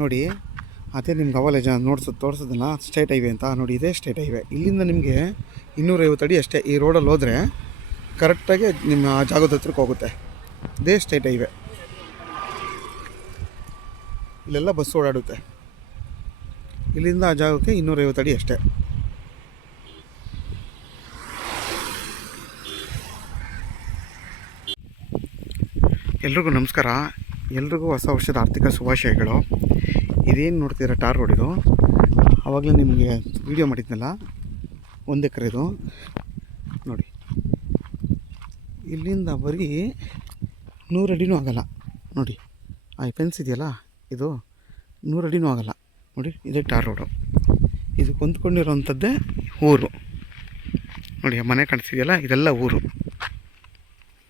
ನೋಡಿ ಅದೇ ನಿಮ್ಗೆ ಅವಲೇ ತೋರಿಸೋದಲ್ಲ ಸ್ಟೇಟ್ ಹೈವೇ ಅಂತ. ನೋಡಿ ಇದೇ ಸ್ಟೇಟ್ ಹೈವೇ. ಇಲ್ಲಿಂದ ನಿಮಗೆ 250 ಅಡಿ ಅಷ್ಟೇ. ಈ ರೋಡಲ್ಲಿ ಹೋದರೆ ಕರೆಕ್ಟಾಗಿ ನಿಮ್ಮ ಜಾಗದ ಹತ್ರಕ್ಕೆ ಹೋಗುತ್ತೆ. ಇದೇ ಸ್ಟೇಟ್ ಹೈವೇ. ಇಲ್ಲೆಲ್ಲ ಬಸ್ ಓಡಾಡುತ್ತೆ. ಇಲ್ಲಿಂದ ಆ ಜಾಗಕ್ಕೆ 250 ಅಡಿ ಅಷ್ಟೇ. ಎಲ್ರಿಗೂ ನಮಸ್ಕಾರ. ಎಲ್ರಿಗೂ ಹೊಸ ವರ್ಷದ ಆರ್ಥಿಕ ಶುಭಾಶಯಗಳು. ಇದೇನು ನೋಡ್ತಿದ್ದೀರ ಟಾರ್ ರೋಡ್ ಇದು. ಆವಾಗಲೇ ನಿಮಗೆ ವಿಡಿಯೋ ಮಾಡಿದ್ನಲ್ಲ 1 ಎಕರೆದು. ನೋಡಿ ಇಲ್ಲಿಂದ ಬರೀ 100 ಅಡಿನೂ ಆಗಲ್ಲ. ನೋಡಿ ಆ ಫೆನ್ಸ್ ಇದೆಯಲ್ಲ, ಇದು 100 ಅಡಿನೂ ಆಗಲ್ಲ. ನೋಡಿ ಇದೇ ಟಾರ್ ರೋಡು. ಇದು ಹೊಂದ್ಕೊಂಡಿರೋವಂಥದ್ದೇ ಊರು. ನೋಡಿ ಆ ಮನೆ ಕಾಣಿಸ್ತಿದೆಯಲ್ಲ, ಇದೆಲ್ಲ ಊರು.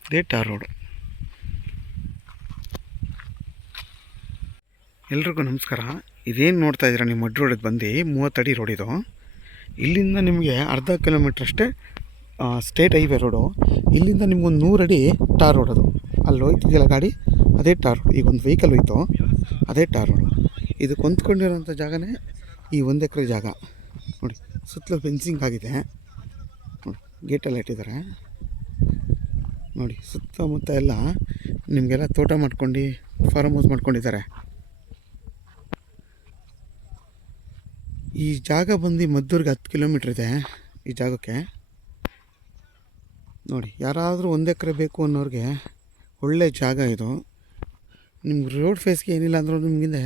ಇದೇ ಟಾರ್ ರೋಡು. ಎಲ್ರಿಗೂ ನಮಸ್ಕಾರ. ಇದೇನು ನೋಡ್ತಾ ಇದ್ದೀರಾ ನೀವು, ಮಡ್ ರೋಡಿಗೆ ಬಂದು 30 ಅಡಿ ರೋಡ್ ಇದು. ಇಲ್ಲಿಂದ ನಿಮಗೆ ಅರ್ಧ ಕಿಲೋಮೀಟ್ರ್ ಅಷ್ಟೇ ಸ್ಟೇಟ್ ಹೈವೇ ರೋಡು. ಇಲ್ಲಿಂದ ನಿಮ್ಗೊಂದು 100 ಅಡಿ ಟಾರ್ ರೋಡ್. ಅದು ಅಲ್ಲಿ ಹೋಯ್ತಿದೆಯಲ್ಲ ಗಾಡಿ, ಅದೇ ಟಾರ್ ರೋಡ್. ಈಗ ಒಂದು ವೆಹಿಕಲ್ ಹೋಯ್ತು, ಅದೇ ಟಾರ್ ರೋಡು. ಇದಕ್ಕೆ ಹೊಂದ್ಕೊಂಡಿರೋಂಥ ಜಾಗನೇ ಈ 1 ಎಕರೆ ಜಾಗ. ನೋಡಿ ಸುತ್ತಲೂ ಫೆನ್ಸಿಂಗ್ ಆಗಿದೆ. ನೋಡಿ ಗೇಟೆಲ್ಲ ಇಟ್ಟಿದ್ದಾರೆ. ನೋಡಿ ಸುತ್ತಮುತ್ತ ಎಲ್ಲ ನಿಮಗೆಲ್ಲ ತೋಟ ಮಾಡ್ಕೊಂಡು ಫಾರ್ಮ್ ಹೌಸ್ ಮಾಡ್ಕೊಂಡಿದ್ದಾರೆ. ಈ ಜಾಗ ಬಂದು ಮದ್ದೂರಿಗೆ 10 ಕಿಲೋಮೀಟ್ರ್ ಇದೆ ಈ ಜಾಗಕ್ಕೆ. ನೋಡಿ ಯಾರಾದರೂ 1 ಎಕರೆ ಬೇಕು ಅನ್ನೋರಿಗೆ ಒಳ್ಳೆ ಜಾಗ ಇದು. ನಿಮ್ಗೆ ರೋಡ್ ಫೇಸ್ಗೆ ಏನಿಲ್ಲ ಅಂದರೂ ನಿಮಗಿಂದ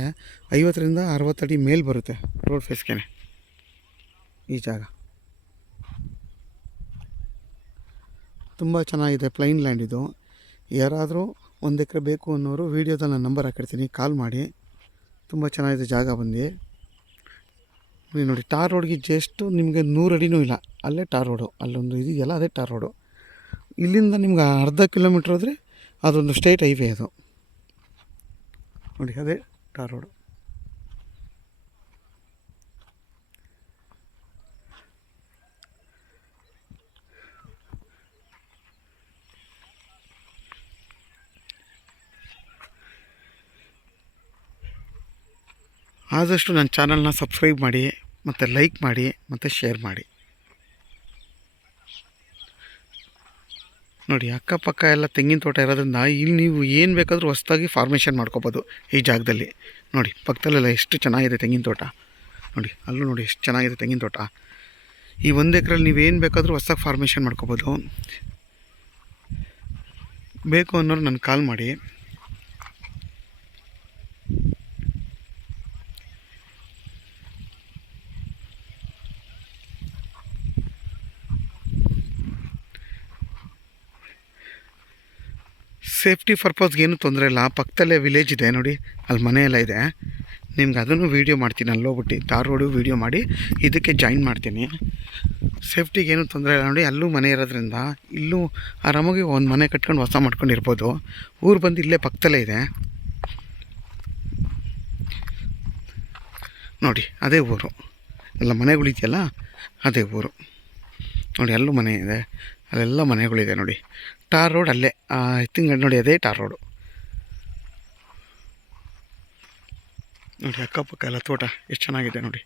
50ರಿಂದ 60 ಅಡಿ ಮೇಲೆ ಬರುತ್ತೆ ರೋಡ್ ಫೇಸ್ಗೆ ಈ ಜಾಗ. ತುಂಬ ಚೆನ್ನಾಗಿದೆ, ಪ್ಲೈನ್ ಲ್ಯಾಂಡ್ ಇದು. ಯಾರಾದರೂ 1 ಎಕರೆ ಬೇಕು ಅನ್ನೋರು ವೀಡಿಯೋದಲ್ಲಿ ನಾನು ನಂಬರ್ ಹಾಕಿರ್ತೀನಿ, ಕಾಲ್ ಮಾಡಿ. ತುಂಬ ಚೆನ್ನಾಗಿದೆ ಜಾಗ ಬಂದು. ನೋಡಿ ಟಾರ್ ರೋಡ್ಗೆ ಜಸ್ಟ್ ನಿಮಗೆ 100 ಅಡಿನೂ ಇಲ್ಲ, ಅಲ್ಲೇ ಟಾರ್ ರೋಡು. ಅಲ್ಲೊಂದು ಇದೆಯಲ್ಲ, ಅದೇ ಟಾರ್ ರೋಡು. ಇಲ್ಲಿಂದ ನಿಮ್ಗೆ ಅರ್ಧ ಕಿಲೋಮೀಟ್ರ್ ಹೋದರೆ ಅದೊಂದು ಸ್ಟೇಟ್ ಹೈವೇ ಅದು. ನೋಡಿ ಅದೇ ಟಾರ್ ರೋಡು. ಆದಷ್ಟು ನನ್ನ ಚಾನಲ್ನ ಸಬ್ಸ್ಕ್ರೈಬ್ ಮಾಡಿ, ಮತ್ತು ಲೈಕ್ ಮಾಡಿ, ಮತ್ತು ಶೇರ್ ಮಾಡಿ. ನೋಡಿ ಅಕ್ಕಪಕ್ಕ ಎಲ್ಲ ತೆಂಗಿನ ತೋಟ ಇರೋದ್ರಿಂದ ಇಲ್ಲಿ ನೀವು ಏನು ಬೇಕಾದರೂ ಹೊಸ್ದಾಗಿ ಫಾರ್ಮೇಷನ್ ಮಾಡ್ಕೋಬೋದು ಈ ಜಾಗದಲ್ಲಿ. ನೋಡಿ ಪಕ್ಕದಲ್ಲೆಲ್ಲ ಎಷ್ಟು ಚೆನ್ನಾಗಿದೆ ತೆಂಗಿನ ತೋಟ. ನೋಡಿ ಅಲ್ಲೂ ನೋಡಿ ಎಷ್ಟು ಚೆನ್ನಾಗಿದೆ ತೆಂಗಿನ ತೋಟ. ಈ 1 ಎಕರೆಲ್ಲಿ ನೀವೇನು ಬೇಕಾದರೂ ಹೊಸ್ದಾಗಿ ಫಾರ್ಮೇಷನ್ ಮಾಡ್ಕೋಬೋದು. ಬೇಕು ಅನ್ನೋರು ನನಗೆ ಕಾಲ್ ಮಾಡಿ. ಸೇಫ್ಟಿ ಪರ್ಪಸ್ಗೆ ಏನೂ ತೊಂದರೆ ಇಲ್ಲ. ಪಕ್ಕದಲ್ಲೇ ವಿಲೇಜ್ ಇದೆ ನೋಡಿ, ಅಲ್ಲಿ ಮನೆ ಎಲ್ಲ ಇದೆ. ನಿಮ್ಗೆ ಅದನ್ನು ವೀಡಿಯೋ ಮಾಡ್ತೀನಿ. ಅಲ್ಲೋಗ್ಬಿಟ್ಟು ಟಾರ್ ರೋಡು ವೀಡಿಯೋ ಮಾಡಿ ಇದಕ್ಕೆ ಜಾಯಿನ್ ಮಾಡ್ತೀನಿ. ಸೇಫ್ಟಿಗೆ ಏನೂ ತೊಂದರೆ ಇಲ್ಲ. ನೋಡಿ ಅಲ್ಲೂ ಮನೆ ಇರೋದ್ರಿಂದ ಇಲ್ಲೂ ಆರಾಮಾಗಿ ಒಂದು ಮನೆ ಕಟ್ಕೊಂಡು ಹೊಸ ಮಾಡ್ಕೊಂಡಿರ್ಬೋದು. ಊರು ಬಂದು ಇಲ್ಲೇ ಪಕ್ಕದಲ್ಲೇ ಇದೆ. ನೋಡಿ ಅದೇ ಊರು. ಎಲ್ಲ ಮನೆಗಳಿದೆಯಲ್ಲ, ಅದೇ ಊರು. ನೋಡಿ ಅಲ್ಲೂ ಮನೆ ಇದೆ, ಅಲ್ಲೆಲ್ಲ ಮನೆಗಳಿದೆ. ನೋಡಿ ಟಾರ್ ರೋಡ್ ಅಲ್ಲೇ ಎತ್ತಿನಗಂಡು. ನೋಡಿ ಅದೇ ಟಾರ್ ರೋಡು. ನೋಡಿ ಅಕ್ಕಪಕ್ಕ ಎಲ್ಲ ತೋಟ ಎಷ್ಟು ಚೆನ್ನಾಗಿದೆ ನೋಡಿ.